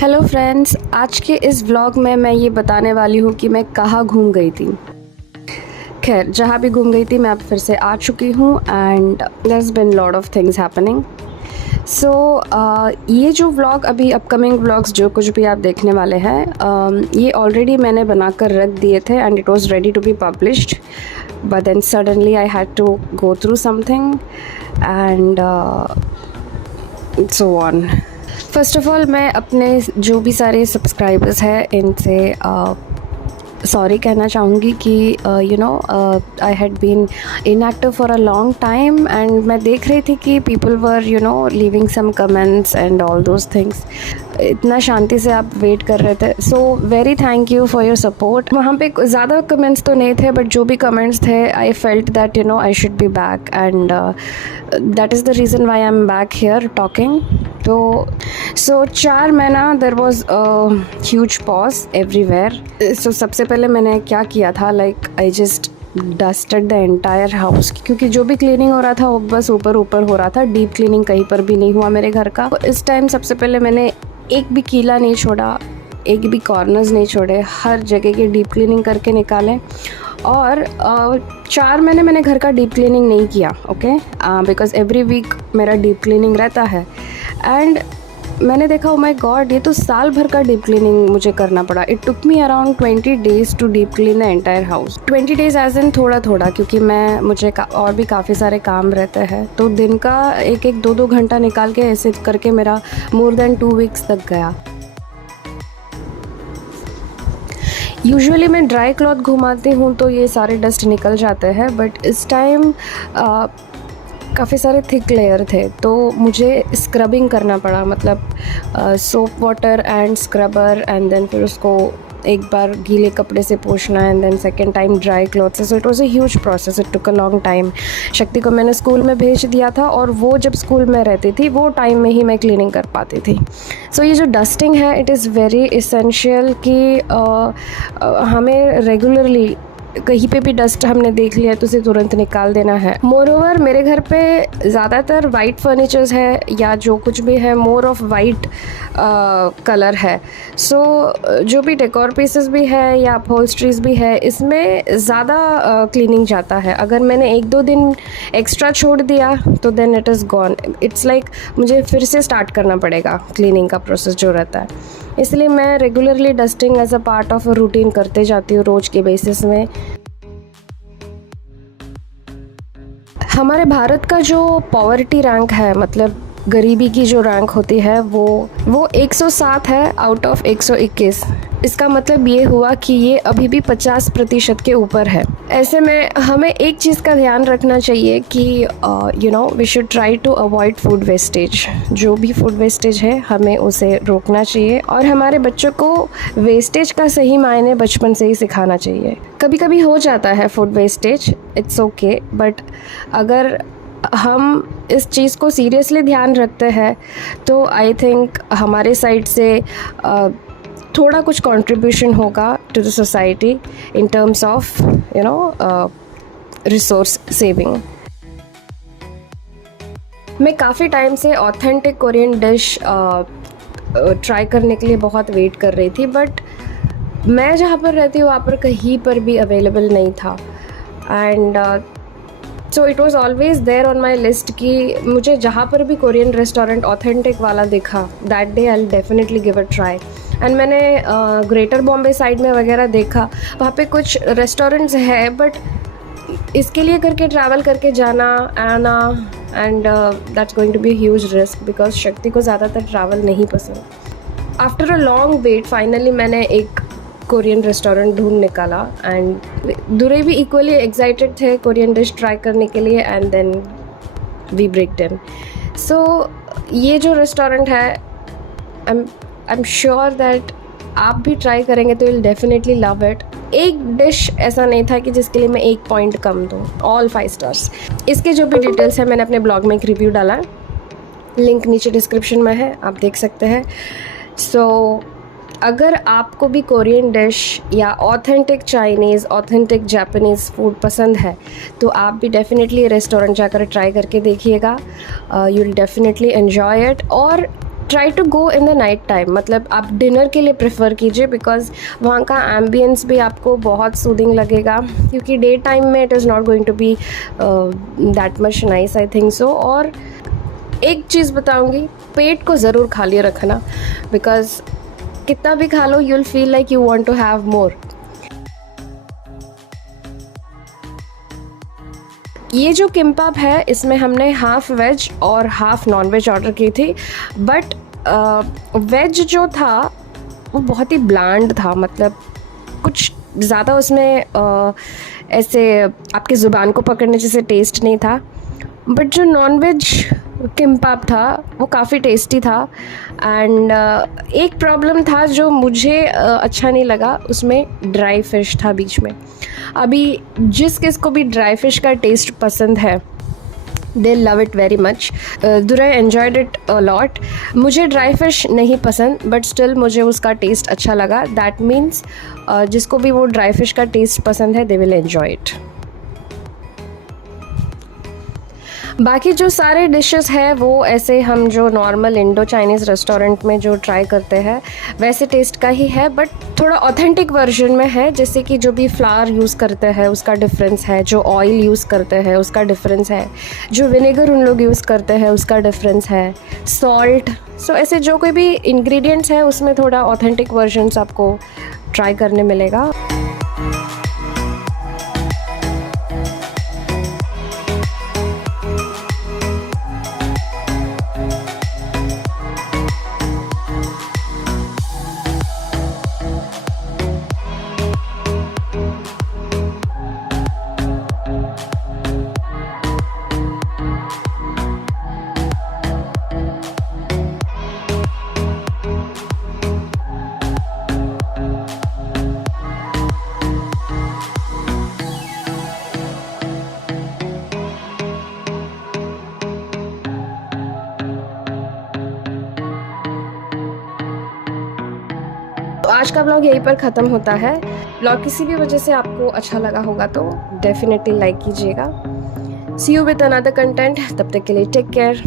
Hello friends, आज के इस व्लॉग में मैं ये बताने वाली हूँ कि मैं कहाँ घूम गई थी। खैर, जहाँ भी घूम गई थी मैं अब फिर से आ चुकी हूँ and there's been lot of things happening. So ये जो व्लॉग अभी अपकमिंग व्लॉग्स जो कुछ भी आप देखने वाले हैं, ये ऑलरेडी मैंने बनाकर रख दिए थे and it was ready to be published, but then suddenly I had to go through something and so on. First of all मैं अपने जो भी सारे सब्सक्राइबर्स हैं इनसे सॉरी कहना चाहूँगी कि I had been inactive for a long time and मैं देख रही थी कि people were leaving some comments and all those things. इतना शांति से आप वेट कर रहे थे, so very thank you for your support. वहाँ पे ज़्यादा कमेंट्स तो नहीं थे, बट जो भी कमेंट्स थे I felt that I should be back and that is the reason why I am back here talking. तो सो 4 महीना there was huge pause everywhere. So सबसे पहले मैंने क्या किया था, like I just dusted the entire house, क्योंकि जो भी क्लीनिंग हो रहा था वो बस ऊपर ऊपर हो रहा था, डीप क्लीनिंग कहीं पर भी नहीं हुआ मेरे घर का। इस टाइम सबसे पहले मैंने एक भी कीला नहीं छोड़ा, एक भी कॉर्नर्स नहीं छोड़े, हर जगह की डीप क्लीनिंग करके निकाले। और 4 महीने मैंने घर का डीप क्लीनिंग नहीं किया, ओके, बिकॉज एवरी वीक मेरा डीप क्लीनिंग रहता है। एंड मैंने देखा, ओ माय गॉड, ये तो साल भर का डीप क्लीनिंग मुझे करना पड़ा। It took me around 20 days to deep clean the entire house. 20 days as in थोड़ा थोड़ा, क्योंकि मुझे और भी काफ़ी सारे काम रहते हैं, तो दिन का 1-2 घंटा निकाल के ऐसे करके मेरा मोर देन 2 weeks तक गया। यूजुअली मैं ड्राई क्लॉथ घुमाती हूँ तो ये सारे डस्ट निकल जाते हैं, बट इस टाइम काफ़ी सारे थिक लेयर थे तो मुझे स्क्रबिंग करना पड़ा, मतलब soap water and scrubber and then फिर उसको एक बार गीले कपड़े से पोंछना and then second time dry cloth से। So it was a huge process, it took a long time. Shakti को मैंने स्कूल में भेज दिया था और वो जब स्कूल में रहती थी वो टाइम में ही मैं क्लीनिंग कर पाती थी। सो ये जो डस्टिंग है, इट इज़ वेरी इसेंशियल कि हमें रेगुलरली कहीं पे भी डस्ट हमने देख लिया तो उसे तुरंत निकाल देना है। मोर ओवर मेरे घर पे ज़्यादातर वाइट फर्नीचर्स है या जो कुछ भी है मोर ऑफ वाइट कलर है। सो जो भी डेकोर पीसेस भी है या अपहोल्स्ट्रीज भी है, इसमें ज़्यादा क्लीनिंग जाता है। अगर मैंने 1-2 दिन एक्स्ट्रा छोड़ दिया तो then it is gone. It's like मुझे फिर से स्टार्ट करना पड़ेगा क्लीनिंग का प्रोसेस जो रहता है। इसलिए मैं regularly dusting as a part of routine करते जाती हूँ रोज़ के बेसिस में। हमारे भारत का जो पॉवर्टी रैंक है, मतलब गरीबी की जो रैंक होती है, वो 107 है आउट ऑफ 121। इसका मतलब ये हुआ कि ये अभी भी 50% के ऊपर है। ऐसे में हमें एक चीज़ का ध्यान रखना चाहिए कि we should try to avoid food wastage. जो भी फूड वेस्टेज है हमें उसे रोकना चाहिए और हमारे बच्चों को वेस्टेज का सही मायने बचपन से ही सिखाना चाहिए। कभी कभी हो जाता है food wastage, it's okay, but अगर हम इस चीज़ को सीरियसली ध्यान रखते हैं तो आई थिंक हमारे साइड से थोड़ा कुछ कंट्रीब्यूशन होगा to the society in terms of resource saving. मैं काफ़ी टाइम से ऑथेंटिक कोरियन डिश ट्राई करने के लिए बहुत वेट कर रही थी, बट मैं जहाँ पर रहती हूँ वहाँ पर कहीं पर भी अवेलेबल नहीं था। And so it was always there on my list कि मुझे जहाँ पर भी कोरियन रेस्टोरेंट ऑथेंटिक वाला दिखा, that day I will definitely give a try. And मैंने ग्रेटर बॉम्बे साइड में वगैरह देखा, वहाँ पे कुछ रेस्टोरेंट्स है, बट इसके लिए करके ट्रैवल करके जाना आना and that's going to be huge risk, because Shakti को ज़्यादातर ट्रैवल नहीं पसंद। After a long wait finally मैंने एक कोरियन रेस्टोरेंट ढूंढ निकाला एंड दूरे भी इक्वली एक्साइटेड थे कोरियन डिश ट्राई करने के लिए and then we breaked in. So ये जो रेस्टोरेंट है, आई एम श्योर दैट आप भी ट्राई करेंगे तो विल डेफिनेटली लव इट। एक डिश ऐसा नहीं था कि जिसके लिए मैं 1 पॉइंट कम दूँ, ऑल 5 स्टार्स। इसके जो भी डिटेल्स है मैंने अपने ब्लॉग में एक रिव्यू डाला है, लिंक नीचे डिस्क्रिप्शन में है, आप देख सकते हैं। सो अगर आपको भी कोरियन डिश या authentic Chinese, authentic Japanese food पसंद है तो आप भी डेफिनेटली रेस्टोरेंट जाकर ट्राई करके देखिएगा. You will definitely enjoy it. और try to go in the night time, मतलब आप डिनर के लिए प्रेफर कीजिए बिकॉज वहाँ का एम्बियंस भी आपको बहुत सूदिंग लगेगा, क्योंकि डे टाइम में it is not going to be that much nice, I think so. और एक चीज़ बताऊँगी, पेट को ज़रूर खाली रखना, बिकॉज कितना भी खा लो, you'll feel like you want to have more. ये जो किम्पाप है इसमें हमने हाफ वेज और हाफ नॉन वेज ऑर्डर की थी, बट वेज जो था वो बहुत ही ब्लैंड था, मतलब कुछ ज़्यादा उसमें ऐसे आपके ज़ुबान को पकड़ने जैसे टेस्ट नहीं था. बट जो नॉन वेज किम्पाप था वो काफ़ी टेस्टी था. एंड एक प्रॉब्लम था जो मुझे अच्छा नहीं लगा, उसमें ड्राई फिश था बीच में. अभी जिस किस को भी ड्राई फिश का टेस्ट पसंद है, दे love it very much. Durai enjoyed it a lot. मुझे ड्राई फिश नहीं पसंद, बट स्टिल मुझे उसका टेस्ट अच्छा लगा. दैट मीन्स जिसको भी वो ड्राई फिश का टेस्ट पसंद है, दे विल एन्जॉय इट. बाकी जो सारे डिशेस है वो ऐसे हम जो नॉर्मल इंडो चाइनीज़ रेस्टोरेंट में जो ट्राई करते हैं वैसे टेस्ट का ही है, बट थोड़ा ऑथेंटिक वर्जन में है. जैसे कि जो भी फ्लावर यूज़ करते हैं उसका डिफरेंस है, जो ऑयल यूज़ करते हैं उसका डिफरेंस है, जो विनेगर उन लोग यूज़ करते हैं उसका डिफरेंस है, सॉल्ट. सो ऐसे जो कोई भी इंग्रेडिएंट्स है उसमें थोड़ा ऑथेंटिक वर्जन्स आपको ट्राई करने मिलेगा. तो आज का व्लॉग यहीं पर ख़त्म होता है. व्लॉग किसी भी वजह से आपको अच्छा लगा होगा तो डेफिनेटली लाइक कीजिएगा. सी यू विद अनदर कंटेंट. तब तक के लिए टेक केयर.